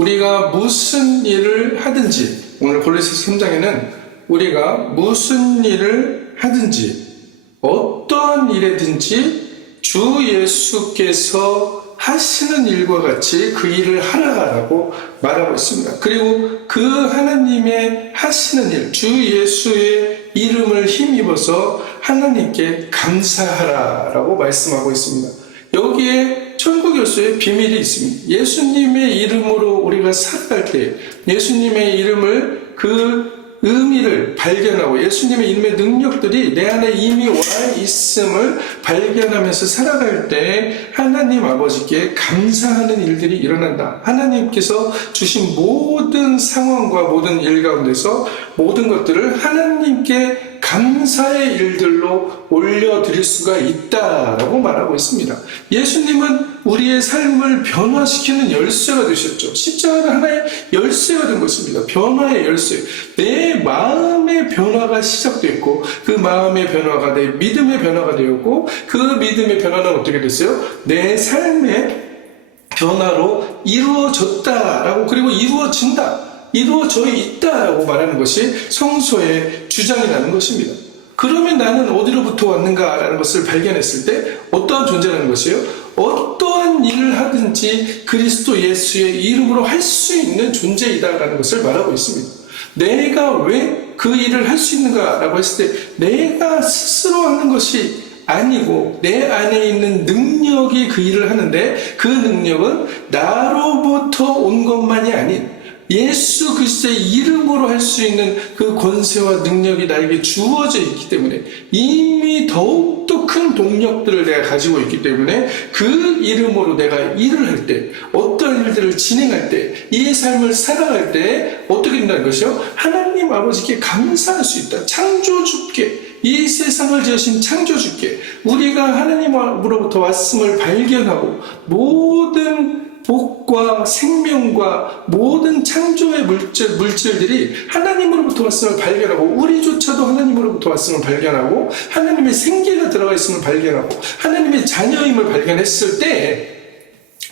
우리가 무슨 일을 하든지, 오늘 골로새서 3장에는 우리가 무슨 일을 하든지 어떠한 일이든지 주 예수께서 하시는 일과 같이 그 일을 하라라고 말하고 있습니다. 그리고 그 하나님의 하시는 일, 주 예수의 이름을 힘입어서 하나님께 감사하라라고 말씀하고 있습니다. 여기에 천국 열쇠의 비밀이 있습니다. 예수님의 이름으로 우리가 살아갈 때, 예수님의 이름을 그 의미를 발견하고 예수님의 이름의 능력들이 내 안에 이미 와 있음을 발견하면서 살아갈 때 하나님 아버지께 감사하는 일들이 일어난다. 하나님께서 주신 모든 상황과 모든 일 가운데서 모든 것들을 하나님께 감사의 일들로 올려드릴 수가 있다라고 말하고 있습니다. 예수님은 우리의 삶을 변화시키는 열쇠가 되셨죠. 십자가는 하나의 열쇠가 된 것입니다. 변화의 열쇠. 내 마음의 변화가 시작됐고 그 마음의 변화가 내 믿음의 변화가 되었고 그 믿음의 변화는 어떻게 됐어요? 내 삶의 변화로 이루어졌다라고, 그리고 이루어져 있다라고 말하는 것이 성서의 주장이 나는 것입니다. 그러면 나는 어디로부터 왔는가라는 것을 발견했을 때 어떠한 존재라는 것이에요? 어떠한 일을 하든지 그리스도 예수의 이름으로 할 수 있는 존재이다라는 것을 말하고 있습니다. 내가 왜 그 일을 할 수 있는가라고 했을 때 내가 스스로 하는 것이 아니고 내 안에 있는 능력이 그 일을 하는데, 그 능력은 나로부터 온 것만이 아닌 예수 그리스도의 이름으로 할 수 있는 그 권세와 능력이 나에게 주어져 있기 때문에, 이미 더욱더 큰 동력들을 내가 가지고 있기 때문에 그 이름으로 내가 일을 할 때, 어떤 일들을 진행할 때, 이 삶을 살아갈 때 어떻게 된다는 것이요? 하나님 아버지께 감사할 수 있다. 창조주께, 이 세상을 지으신 창조주께 우리가 하나님으로부터 왔음을 발견하고 모든 복과 생명과 모든 창조의 물질들이 하나님으로부터 왔음을 발견하고, 우리조차도 하나님으로부터 왔음을 발견하고 하나님의 생기가 들어가 있음을 발견하고 하나님의 자녀임을 발견했을 때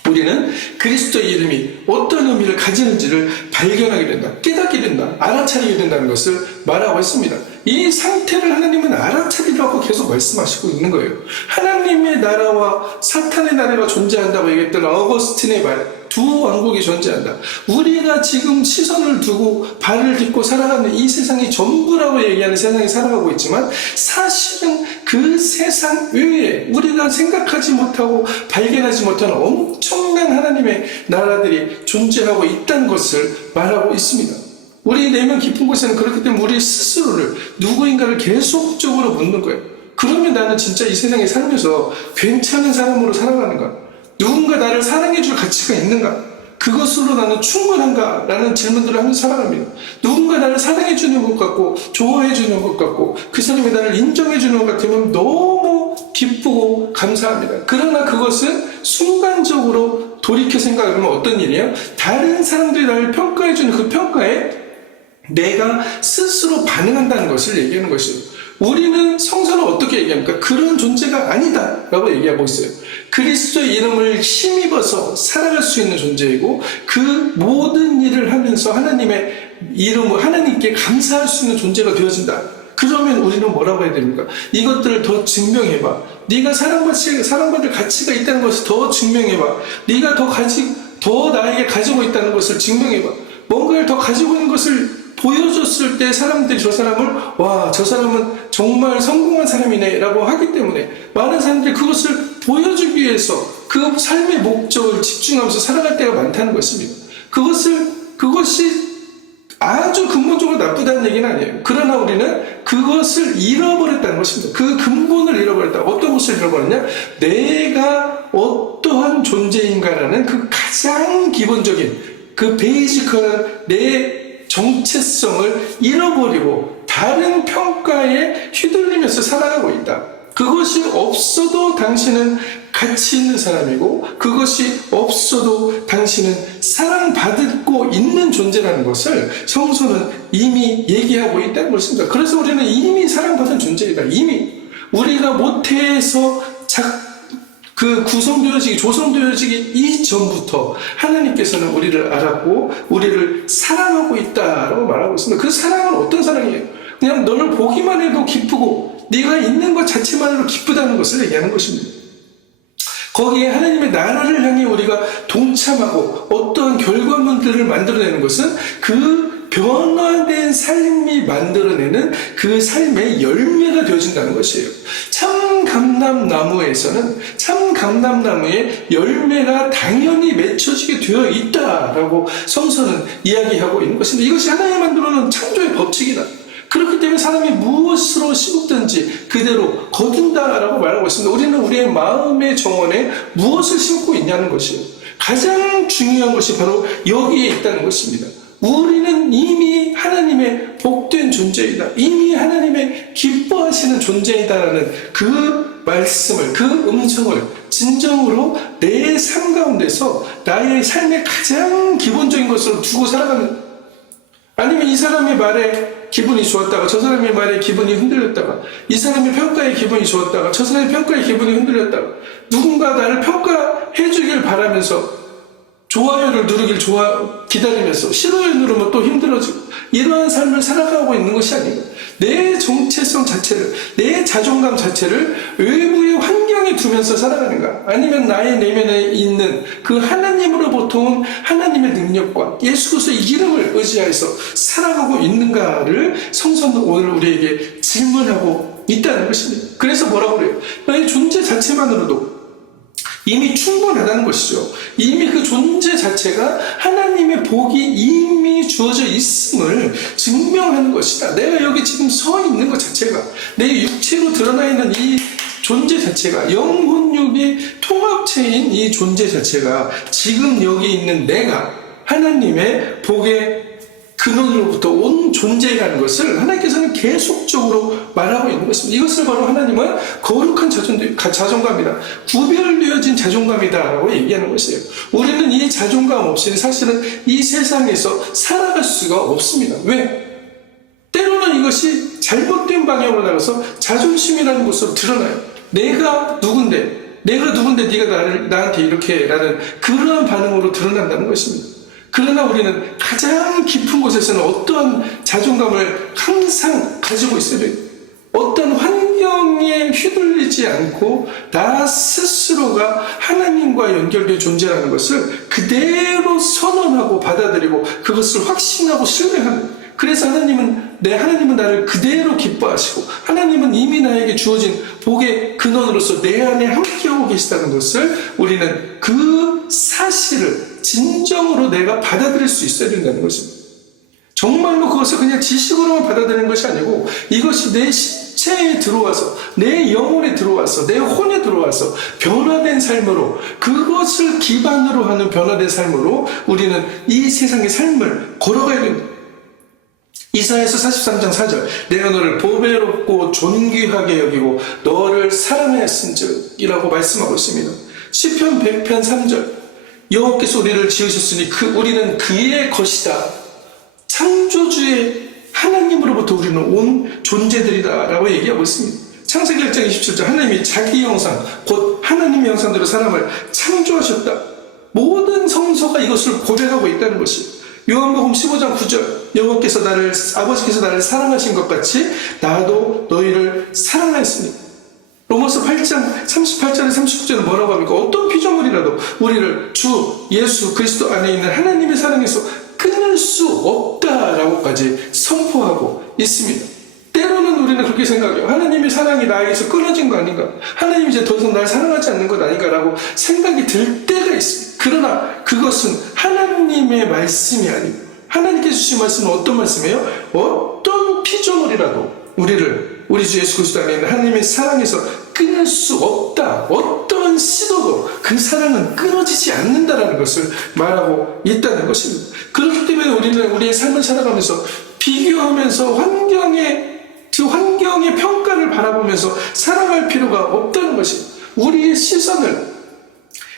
우리는 그리스도의 이름이 어떤 의미를 가지는지를 발견하게 된다, 깨닫게 된다, 알아차리게 된다는 것을 말하고 있습니다. 이 상태를 하나님은 알아차리라고 계속 말씀하시고 있는 거예요. 하나님의 나라와 사탄의 나라가 존재한다고 얘기했던 어거스틴의 말, 두 왕국이 존재한다. 우리가 지금 시선을 두고 발을 딛고 살아가는 이 세상이 전부라고 얘기하는 세상이 살아가고 있지만, 사실은 그 세상 외에 우리가 생각하지 못하고 발견하지 못하는 엄청난 하나님의 나라들이 존재하고 있다는 것을 말하고 있습니다. 우리 내면 깊은 곳에는 그렇기 때문에 우리 스스로를, 누구인가를 계속적으로 묻는 거예요. 그러면 나는 진짜 이 세상에 살면서 괜찮은 사람으로 살아가는가? 누군가 나를 사랑해줄 가치가 있는가? 그것으로 나는 충분한가? 라는 질문들을 하면서 살아갑니다. 누군가 나를 사랑해주는 것 같고 좋아해주는 것 같고 그 사람이 나를 인정해주는 것 같으면 너무 기쁘고 감사합니다. 그러나 그것은 순간적으로 돌이켜 생각하면 어떤 일이에요? 다른 사람들이 나를 평가해주는 그 평가에 내가 스스로 반응한다는 것을 얘기하는 것이에요. 우리는 성서는 어떻게 얘기합니까? 그런 존재가 아니다 라고 얘기하고 있어요. 그리스도의 이름을 힘입어서 살아갈 수 있는 존재이고, 그 모든 일을 하면서 하나님의 이름을, 하나님께 감사할 수 있는 존재가 되어진다. 그러면 우리는 뭐라고 해야 됩니까? 이것들을 더 증명해봐. 네가 사랑받을 가치가 있다는 것을 더 증명해봐. 네가 더 나에게 가지고 있다는 것을 증명해봐. 뭔가를 더 가지고 있는 것을 보여줬을 때 사람들이 저 사람을, 와, 저 사람은 정말 성공한 사람이네 라고 하기 때문에 많은 사람들이 그것을 보여주기 위해서 그 삶의 목적을 집중하면서 살아갈 때가 많다는 것입니다. 그것이 아주 근본적으로 나쁘다는 얘기는 아니에요. 그러나 우리는 그것을 잃어버렸다는 것입니다. 그 근본을 잃어버렸다. 어떤 것을 잃어버렸냐? 내가 어떠한 존재인가라는 그 가장 기본적인, 그 베이직한 내 정체성을 잃어버리고 다른 평가에 휘둘리면서 살아가고 있다. 그것이 없어도 당신은 가치 있는 사람이고, 그것이 없어도 당신은 사랑받고 있는 존재라는 것을 성서는 이미 얘기하고 있다는 것입니다. 그래서 우리는 이미 사랑받은 존재이다. 이미 우리가 모태에서 그 구성되어지기, 조성되어지기 이전부터 하나님께서는 우리를 알았고 우리를 사랑하고 있다라고 말하고 있습니다. 그 사랑은 어떤 사랑이에요? 그냥 너를 보기만 해도 기쁘고 네가 있는 것 자체만으로 기쁘다는 것을 얘기하는 것입니다. 거기에 하나님의 나라를 향해 우리가 동참하고 어떠한 결과물들을 만들어내는 것은 그 변화된 삶이 만들어내는 그 삶의 열매가 되어진다는 것이에요. 참 감람나무에 열매가 당연히 맺혀지게 되어 있다라고 성서는 이야기하고 있는 것입니다. 이것이 하나님이 만들어놓은 창조의 법칙이다. 그렇기 때문에 사람이 무엇으로 심든지 그대로 거둔다라고 말하고 있습니다. 우리는 우리의 마음의 정원에 무엇을 심고 있냐는 것이에요. 가장 중요한 것이 바로 여기에 있다는 것입니다. 우리는 이미 하나님의 복된 존재이다. 이미 하나님의 기뻐하시는 존재이다라는 그 말씀을, 그 음성을 진정으로 내 삶 가운데서 나의 삶의 가장 기본적인 것으로 두고 살아가는, 아니면 이 사람의 말에 기분이 좋았다가 저 사람의 말에 기분이 흔들렸다가, 이 사람의 평가에 기분이 좋았다가 저 사람의 평가에 기분이 흔들렸다가, 누군가 나를 평가해 주길 바라면서 좋아요를 누르길 기다리면서 싫어요 누르면 또 힘들어지고, 이러한 삶을 살아가고 있는 것이 아닌가. 내 정체성 자체를, 내 자존감 자체를 외부의 환경에 두면서 살아가는가, 아니면 나의 내면에 있는 그 하나님으로부터 온 하나님의 능력과 예수 그리스도의 이름을 의지해서 살아가고 있는가를 성서는 오늘 우리에게 질문하고 있다는 것입니다. 그래서 뭐라고 그래요? 나의 존재 자체만으로도 이미 충분하다는 것이죠. 이미 그 존재 자체가 하나님의 복이 이미 주어져 있음을 증명하는 것이다. 내가 여기 지금 서 있는 것 자체가, 내 육체로 드러나 있는 이 존재 자체가, 영혼육의 통합체인 이 존재 자체가 지금 여기 있는 내가 하나님의 복의 근원으로부터 온 존재라는 것을 하나님께서는 계속적으로 말하고 있는 것입니다. 이것을 바로 하나님은 거룩한 자존감이다, 구별되어진 자존감이다라고 얘기하는 것이에요. 우리는 이 자존감 없이는 사실은 이 세상에서 살아갈 수가 없습니다. 왜? 때로는 이것이 잘못된 방향으로 나가서 자존심이라는 것으로 드러나요. 내가 누군데 네가 나한테 이렇게 라는 그러한 반응으로 드러난다는 것입니다. 그러나 우리는 가장 깊은 곳에서는 어떠한 자존감을 항상 가지고 있어야 돼요. 어떤 환경에 휘둘리지 않고 나 스스로가 하나님과 연결된 존재라는 것을 그대로 선언하고 받아들이고 그것을 확신하고 신뢰하는, 그래서 하나님은 나를 그대로 기뻐하시고 하나님은 이미 나에게 주어진 복의 근원으로서 내 안에 함께하고 계시다는 것을 우리는 그 사실을 진정으로 내가 받아들일 수 있어야 된다는 것입니다. 정말로 그것을 그냥 지식으로만 받아들이는 것이 아니고 이것이 내 신체에 들어와서, 내 영혼에 들어와서, 내 혼에 들어와서 변화된 삶으로, 그것을 기반으로 하는 변화된 삶으로 우리는 이 세상의 삶을 걸어가야 된다. 이사야서 43장 4절, 내가 너를 보배롭고 존귀하게 여기고 너를 사랑하였은즉 이라고 말씀하고 있습니다. 시편 100편 3절, 여호와께서 우리를 지으셨으니 우리는 그의 것이다. 창조주의 하나님으로부터 우리는 온 존재들이다 라고 얘기하고 있습니다. 창세기 1장 27절, 하나님이 자기 형상 곧 하나님의 형상대로 사람을 창조하셨다. 모든 성서가 이것을 고백하고 있다는 것이에요. 요한복음 15장 9절, 아버지께서 나를 사랑하신 것 같이 나도 너희를 사랑하였습니다. 로마서 8장 38절에 39절은 뭐라고 합니까? 어떤 피조물이라도 우리를 주 예수 그리스도 안에 있는 하나님의 사랑에서 끊을 수 없다라고까지 선포하고 있습니다. 때로는 우리는 그렇게 생각해요. 하나님의 사랑이 나에게서 끊어진 거 아닌가? 하나님이 이제 더 이상 날 사랑하지 않는 것 아닌가라고 생각이 들 때가 있습니다. 그러나 그것은 하나님의 말씀이 아니고, 하나님께서 주신 말씀은 어떤 말씀이에요? 어떤 피조물이라도 우리 주 예수 그리스도 안에 있는 하나님의 사랑에서 끊을 수 없다. 어떤 시도도 그 사랑은 끊어지지 않는다라는 것을 말하고 있다는 것입니다. 그렇기 때문에 우리는 우리의 삶을 살아가면서 비교하면서 환경의 평가를 바라보면서 살아갈 필요가 없다는 것입니다. 우리의 시선을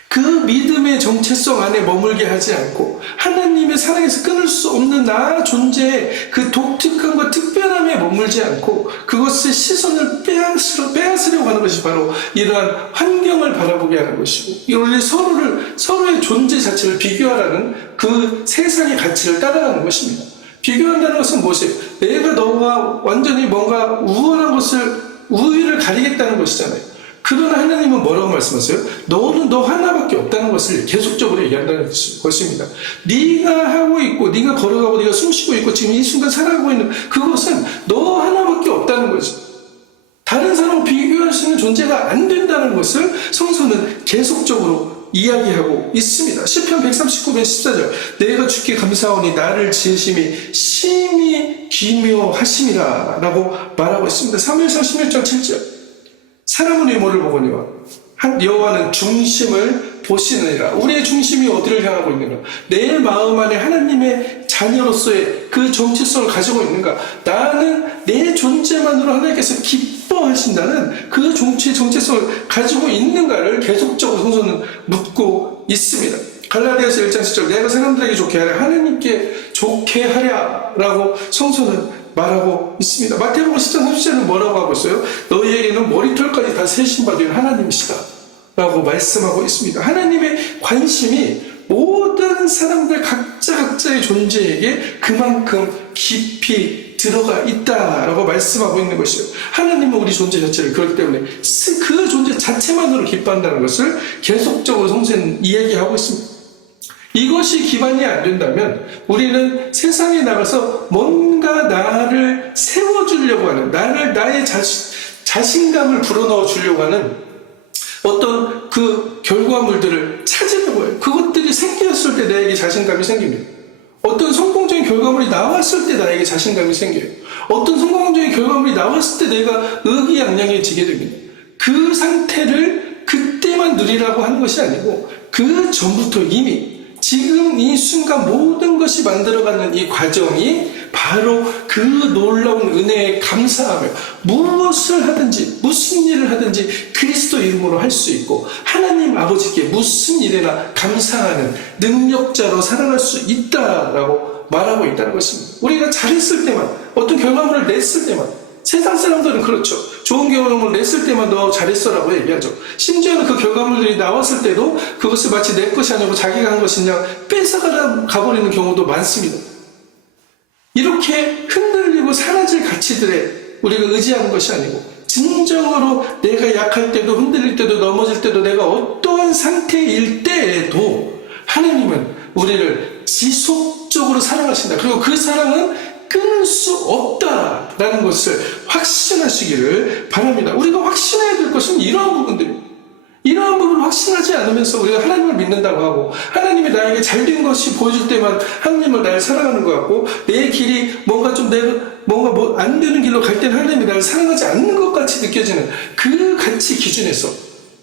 그 믿음의 정체성 안에 머물게 하지 않고 하나님의 사랑에서 끊을 수 없는 나 존재의 그 독특함과 특별함에 사람에 머물지 않고 그것의 시선을 빼앗으려고 하는 것이 바로 이러한 환경을 바라보게 하는 것이고, 우리 서로의 존재 자체를 비교하라는 그 세상의 가치를 따라가는 것입니다. 비교한다는 것은 무엇이에요? 내가 너와 완전히 뭔가 우위를 가리겠다는 것이잖아요. 그러나 하나님은 뭐라고 말씀하세요? 너는 너 하나밖에 없다는 것을 계속적으로 얘기한다는 것입니다. 네가 하고 있고 네가 걸어가고 네가 숨쉬고 있고 지금 이 순간 살아가고 있는 그것은 너 하나밖에 없다는 거지. 다른 사람과 비교할 수 있는 존재가 안 된다는 것을 성서는 계속적으로 이야기하고 있습니다. 시편 139편 14절, 내가 주께 감사하오니 나를 지으심이 심히 기묘하심이라 라고 말하고 있습니다. 사무엘상 16장 7절, 사람은 외모를 보거니와 여호와는 중심을 보시느니라. 우리의 중심이 어디를 향하고 있는가? 내 마음 안에 하나님의 자녀로서의 그 정체성을 가지고 있는가? 나는 내 존재만으로 하나님께서 기뻐하신다는 그 정체성을 가지고 있는가를 계속적으로 성서는 묻고 있습니다. 갈라디아서 1장 10절, 내가 사람들에게 좋게 하랴 하나님께 좋게 하랴 라고 성서는 말하고 있습니다. 마태복음 10장 30절은 뭐라고 하고 있어요? 너희에게는 머리털까지 다 세신 바 된 하나님이시다 라고 말씀하고 있습니다. 하나님의 관심이 모든 사람들 각자의 존재에게 그만큼 깊이 들어가 있다라고 말씀하고 있는 것이요. 하나님은 우리 존재 자체를 그렇기 때문에 그 존재 자체만으로 기뻐한다는 것을 계속적으로 성서는 이야기하고 있습니다. 이것이 기반이 안 된다면 우리는 세상에 나가서 뭔가 나를 세워주려고 하는, 나의 자신감을 불어넣어 주려고 하는 어떤 그 결과물들을 찾으려고 해요. 그것들이 생겼을 때 나에게 자신감이 생깁니다. 어떤 성공적인 결과물이 나왔을 때 나에게 자신감이 생겨요. 어떤 성공적인 결과물이 나왔을 때 내가 의기양양해지게 됩니다. 그 상태를 그때만 누리라고 하는 것이 아니고 그 전부터 이미 지금 이 순간 모든 것이 만들어가는 이 과정이 바로 그 놀라운 은혜에 감사하며 무엇을 하든지 무슨 일을 하든지 그리스도 이름으로 할 수 있고 하나님 아버지께 무슨 일에나 감사하는 능력자로 살아갈 수 있다라고 말하고 있다는 것입니다. 우리가 잘했을 때만, 어떤 결과물을 냈을 때만, 세상 사람들은 그렇죠. 좋은 결과물을 냈을 때만 너 잘했어라고 얘기하죠. 심지어는 그 결과물들이 나왔을 때도 그것을 마치 내 것이 아니고 자기가 한 것이냐 뺏어가 가버리는 경우도 많습니다. 이렇게 흔들리고 사라질 가치들에 우리가 의지하는 것이 아니고 진정으로 내가 약할 때도 흔들릴 때도 넘어질 때도 내가 어떠한 상태일 때에도 하나님은 우리를 지속적으로 사랑하신다. 그리고 그 사랑은 끊을 수 없다라는 것을 확신하시기를 바랍니다. 우리가 확신해야 될 것은 이러한 부분들입니다. 이러한 부분을 확신하지 않으면서 우리가 하나님을 믿는다고 하고 하나님이 나에게 잘된 것이 보여줄 때만 하나님을 나를 사랑하는 것 같고 내 길이 뭔가 안 되는 길로 갈 때는 하나님이 나를 사랑하지 않는 것 같이 느껴지는 그 가치 기준에서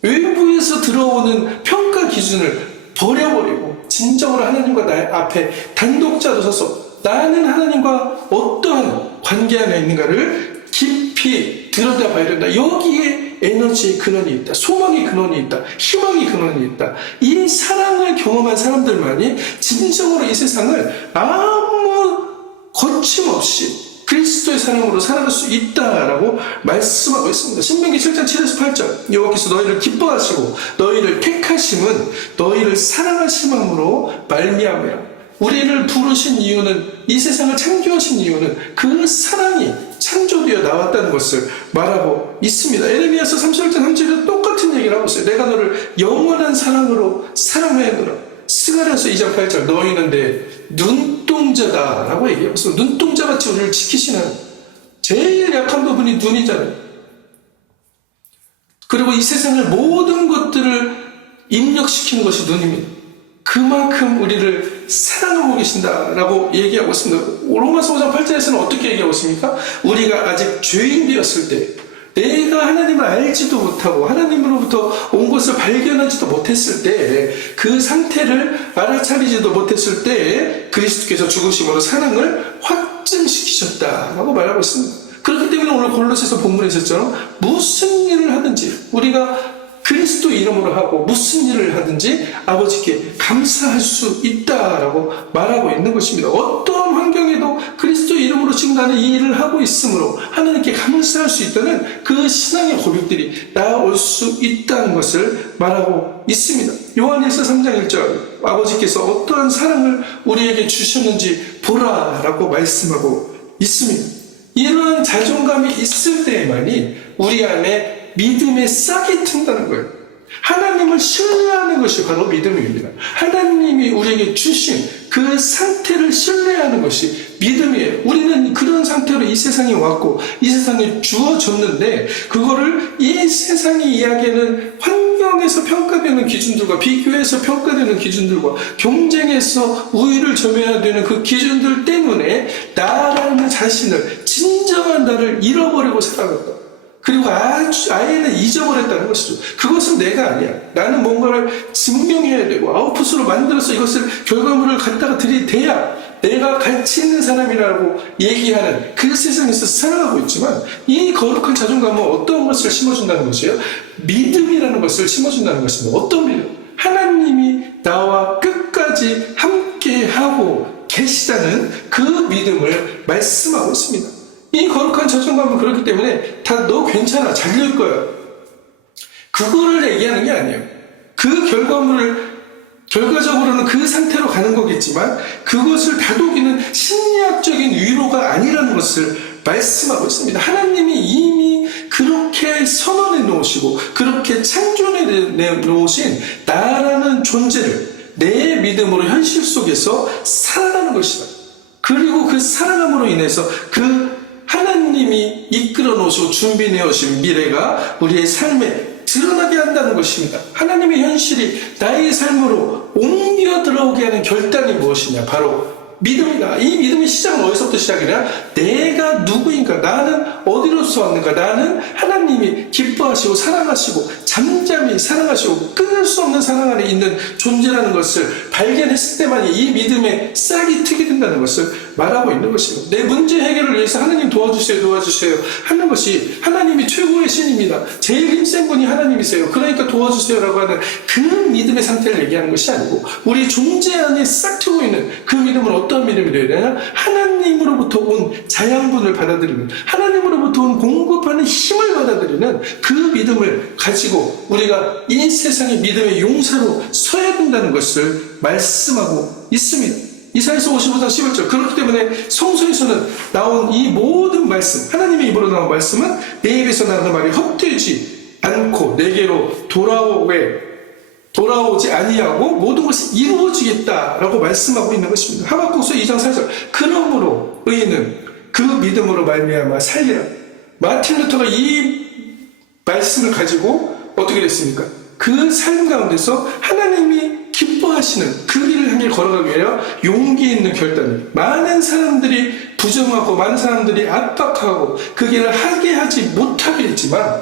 외부에서 들어오는 평가 기준을 버려버리고 진정으로 하나님과 나의 앞에 단독자로 서서 나는 하나님과 어떠한 관계 안에 있는가를 깊이 들여다봐야 된다. 여기에 에너지의 근원이 있다. 소망의 근원이 있다. 희망의 근원이 있다. 이 사랑을 경험한 사람들만이 진정으로 이 세상을 아무 거침없이 그리스도의 사랑으로 살아갈 수 있다라고 말씀하고 있습니다. 신명기 7장 7에서 8절, 여호와께서 너희를 기뻐하시고 너희를 택하심은 너희를 사랑하심으로 말미암아요. 우리를 부르신 이유는, 이 세상을 창조하신 이유는 그 사랑이 창조되어 나왔다는 것을 말하고 있습니다. 에레미야서 31장 3절에도 똑같은 얘기를 하고 있어요. 내가 너를 영원한 사랑으로 사랑하였노라. 스가랴서 2장 8절, 너희는 내 눈동자다 라고 얘기하고 있어요. 눈동자같이 우리를 지키시는 제일 약한 부분이 눈이잖아요. 그리고 이 세상을 모든 것들을 입력시키는 것이 눈입니다. 그만큼 우리를 사랑하고 계신다라고 얘기하고 있습니다. 로마서 5장 8절에서는 어떻게 얘기하고 있습니까? 우리가 아직 죄인 되었을 때, 내가 하나님을 알지도 못하고 하나님으로부터 온 것을 발견하지도 못했을 때, 그 상태를 알아차리지도 못했을 때 그리스도께서 죽으심으로 사랑을 확증시키셨다라고 말하고 있습니다. 그렇기 때문에 오늘 골로새서 본문에 있었죠. 무슨 일을 하든지 우리가 그리스도 이름으로 하고 무슨 일을 하든지 아버지께 감사할 수 있다라고 말하고 있는 것입니다. 어떠한 환경에도 그리스도 이름으로 지금 나는 이 일을 하고 있으므로 하나님께 감사할 수 있다는 그 신앙의 고백들이 나올 수 있다는 것을 말하고 있습니다. 요한일서 3장 1절 아버지께서 어떠한 사랑을 우리에게 주셨는지 보라라고 말씀하고 있습니다. 이러한 자존감이 있을 때에만이 우리 안에 믿음의 싹이 튼다는 거예요. 하나님을 신뢰하는 것이 바로 믿음입니다. 하나님이 우리에게 주신 그 상태를 신뢰하는 것이 믿음이에요. 우리는 그런 상태로 이 세상에 왔고 이 세상에 주어졌는데 그거를 이 세상이 이야기하는 환경에서 평가되는 기준들과 비교해서 평가되는 기준들과 경쟁에서 우위를 점해야 되는 그 기준들 때문에 나라는 자신을 진정한 나를 잃어버리고 살아갔다. 그리고 아예는 잊어버렸다는 것이죠. 그것은 내가 아니야. 나는 뭔가를 증명해야 되고 아웃풋으로 만들어서 이것을 결과물을 갖다가 들이대야 내가 가치 있는 사람이라고 얘기하는 그 세상에서 살아가고 있지만 이 거룩한 자존감은 어떤 것을 심어준다는 것이에요? 믿음이라는 것을 심어준다는 것입니다. 어떤 믿음? 하나님이 나와 끝까지 함께하고 계시다는 그 믿음을 말씀하고 있습니다. 이 거룩한 자존감은 그렇기 때문에 다 너 괜찮아, 잘 될 거야. 그거를 얘기하는 게 아니에요. 그 결과적으로는 그 상태로 가는 거겠지만 그것을 다독이는 심리학적인 위로가 아니라는 것을 말씀하고 있습니다. 하나님이 이미 그렇게 선언해 놓으시고 그렇게 창조해 놓으신 나라는 존재를 내 믿음으로 현실 속에서 살아가는 것이다. 그리고 그 살아감으로 인해서 그 하나님이 이끌어 놓으시고 준비해 오신 미래가 우리의 삶에 드러나게 한다는 것입니다. 하나님의 현실이 나의 삶으로 옮겨 들어오게 하는 결단이 무엇이냐? 바로 믿음이다. 이 믿음의 시작은 어디서부터 시작이냐? 내가 누구인가? 나는 어디로서 왔는가? 나는 하나님이 기뻐하시고 사랑하시고 잠잠히 사랑하시고 끊을 수 없는 사랑 안에 있는 존재라는 것을 발견했을 때만이 이 믿음의 싹이 트게 된다는 것을 말하고 있는 것입니다. 내 문제 해결을 위해서 하나님 도와주세요 하는 것이 하나님이 최고의 신입니다. 제일 힘센 분이 하나님이세요. 그러니까 도와주세요라고 하는 그 믿음의 상태를 얘기하는 것이 아니고 우리 존재 안에 싹 트고 있는 그 믿음은 어떤 믿음이 되어야 되냐? 하나님으로부터 온 자양분을 받아들이는, 하나님으로부터 온 공급하는 힘을 받아들이는 그 믿음을 가지고 우리가 이 세상의 믿음의 용사로 서야 된다는 것을 말씀하고 있습니다. 이사야서 55장 11절. 그렇기 때문에 성서에서는 나온 이 모든 말씀, 하나님의 입으로 나온 말씀은 내 입에서 나는 말이 헛되지 않고 내게로 돌아오지 아니하고 모든 것이 이루어지겠다라고 말씀하고 있는 것입니다. 하박국서 2장 4절. 그러므로 의인은 그 믿음으로 말미암아 살리라. 마틴 루터가 이 말씀을 가지고 어떻게 됐습니까? 그 삶 가운데서 하나님이 기뻐하시는 그 길을 향해 걸어가기 위하여 용기 있는 결단을, 많은 사람들이 부정하고 많은 사람들이 압박하고 그 길을 하게 하지 못하게 했지만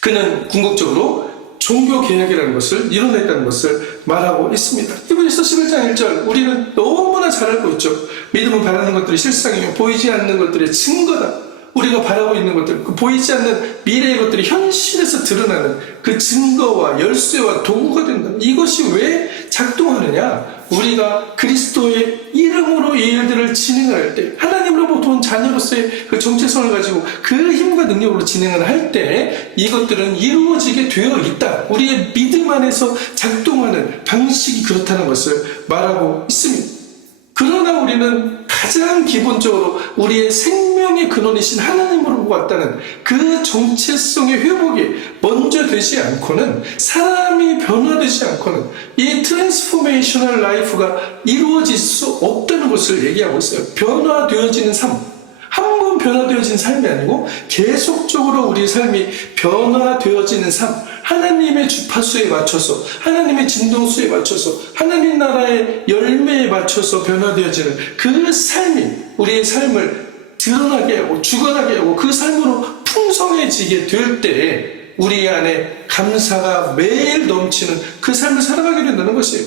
그는 궁극적으로 종교개혁이라는 것을 이뤄냈다는 것을 말하고 있습니다. 히브리서 11장 1절. 우리는 너무나 잘 알고 있죠. 믿음은 바라는 것들이 실상이며 보이지 않는 것들의 증거다. 우리가 바라고 있는 것들, 그 보이지 않는 미래의 것들이 현실에서 드러나는 그 증거와 열쇠와 도구가 된다. 이것이 왜 작동하느냐? 우리가 그리스도의 이름으로 이 일들을 진행할 때, 하나님으로부터 온 자녀로서의 그 정체성을 가지고 그 힘과 능력으로 진행을 할 때 이것들은 이루어지게 되어 있다. 우리의 믿음 안에서 작동하는 방식이 그렇다는 것을 말하고 있습니다. 그러나 우리는 가장 기본적으로 우리의 생명의 근원이신 하나님으로 왔다는 그 정체성의 회복이 먼저 되지 않고는, 사람이 변화되지 않고는 이 트랜스포메이셔널 라이프가 이루어질 수 없다는 것을 얘기하고 있어요. 변화되어지는 삶, 한 번 변화되어진 삶이 아니고 계속적으로 우리의 삶이 변화되어지는 삶, 하나님의 주파수에 맞춰서, 하나님의 진동수에 맞춰서, 하나님 나라의 열매에 맞춰서 변화되어지는 그 삶이 우리의 삶을 드러나게 하고 죽어나게 하고 그 삶으로 풍성해지게 될 때에 우리 안에 감사가 매일 넘치는 그 삶을 살아가게 된다는 것이에요.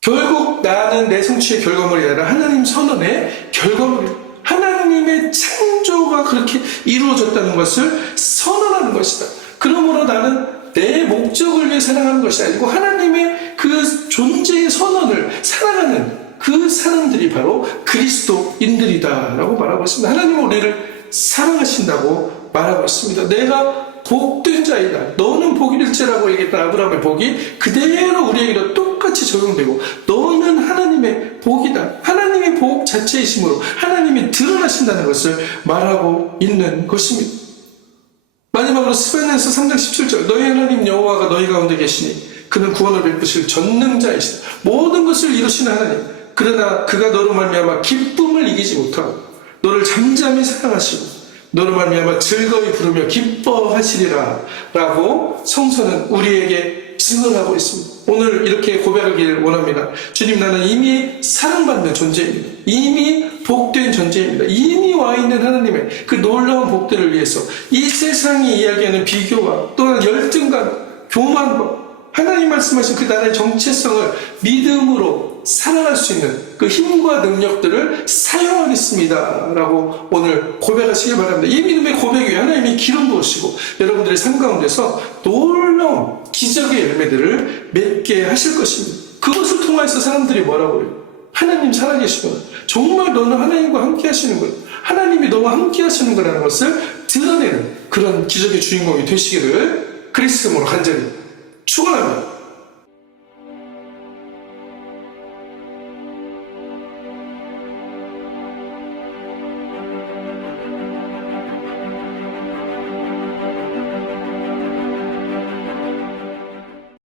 결국 나는 내 성취의 결과물이 아니라 하나님 선언의 결과물이에요. 하나님의 창조가 그렇게 이루어졌다는 것을 선언하는 것이다. 그러므로 나는 내 목적을 위해 사랑하는 것이 아니고 하나님의 그 존재의 선언을 사랑하는 그 사람들이 바로 그리스도인들이다라고 말하고 있습니다. 하나님은 우리를 사랑하신다고 말하고 있습니다. 내가 복된 자이다. 너는 복일지라고 얘기했던 아브라함의 복이 그대로 우리에게도 똑같이 적용되고 너는 하나님의 복이다. 하나님의 복 자체이심으로 하나님이 드러나신다는 것을 말하고 있는 것입니다. 마지막으로 스바냐서 3장 17절 너희 하나님 여호와가 너희 가운데 계시니 그는 구원을 베푸실 전능자이시다. 모든 것을 이루시는 하나님. 그러나 그가 너로 말미암아 기쁨을 이기지 못하고 너를 잠잠히 사랑하시고 너로 말미암아 즐거이 부르며 기뻐하시리라 라고 성서는 우리에게 증언하고 있습니다. 오늘 이렇게 고백하길 원합니다. 주님, 나는 이미 사랑받는 존재입니다. 이미 복된 존재입니다. 이미 와 있는 하나님의 그 놀라운 복들을 위해서 이 세상이 이야기하는 비교와 또한 열등감, 교만과 하나님 말씀하신 그 나라의 정체성을 믿음으로 살아갈 수 있는 그 힘과 능력들을 사용하겠습니다 라고 오늘 고백하시기 바랍니다. 이 믿음의 고백 위에 하나님이 기름 부으시고 여러분들의 삶 가운데서 놀라운 기적의 열매들을 맺게 하실 것입니다. 그것을 통해서 사람들이 뭐라고 해요? 하나님 살아계시구나. 정말 너는 하나님과 함께 하시는구나. 하나님이 너와 함께 하시는 거라는 것을 드러내는 그런 기적의 주인공이 되시기를 그리스도로 간절히 축원합니다.